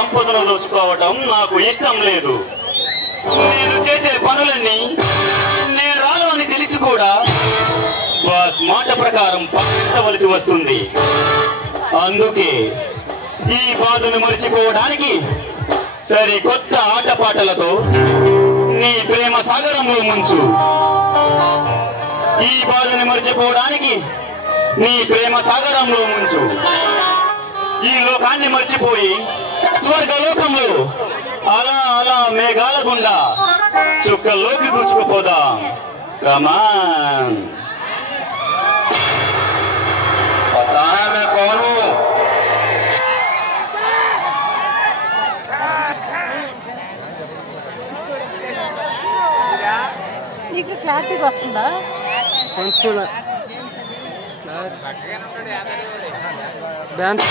సంపదను దోచుకోవటం నాకు ఇష్టం లేదు. నేను చేసే పనులన్నీ నేరాలు అని తెలిసి కూడా బాస్ మాట ప్రకారం పాటించవలసి వస్తుంది. అందుకే ఈ బాధను మర్చిపోవడానికి సరికొత్త ఆటపాటలతో నీ ప్రేమ సాగరంలో ముంచు. ఈ బాధను మర్చిపోవడానికి నీ ప్రేమ సాగరంలో ముంచు. ఈ లోకాన్ని మర్చిపోయి స్వర్గలోకంలో అలా అలా మేఘాల గుండా చుక్కల్లోకి దూచుకుపోదాం. కమాన్. पता है मैं कौन हूँ? నీకు క్లారిటీ వస్తుందా? కొంచెం డాన్స్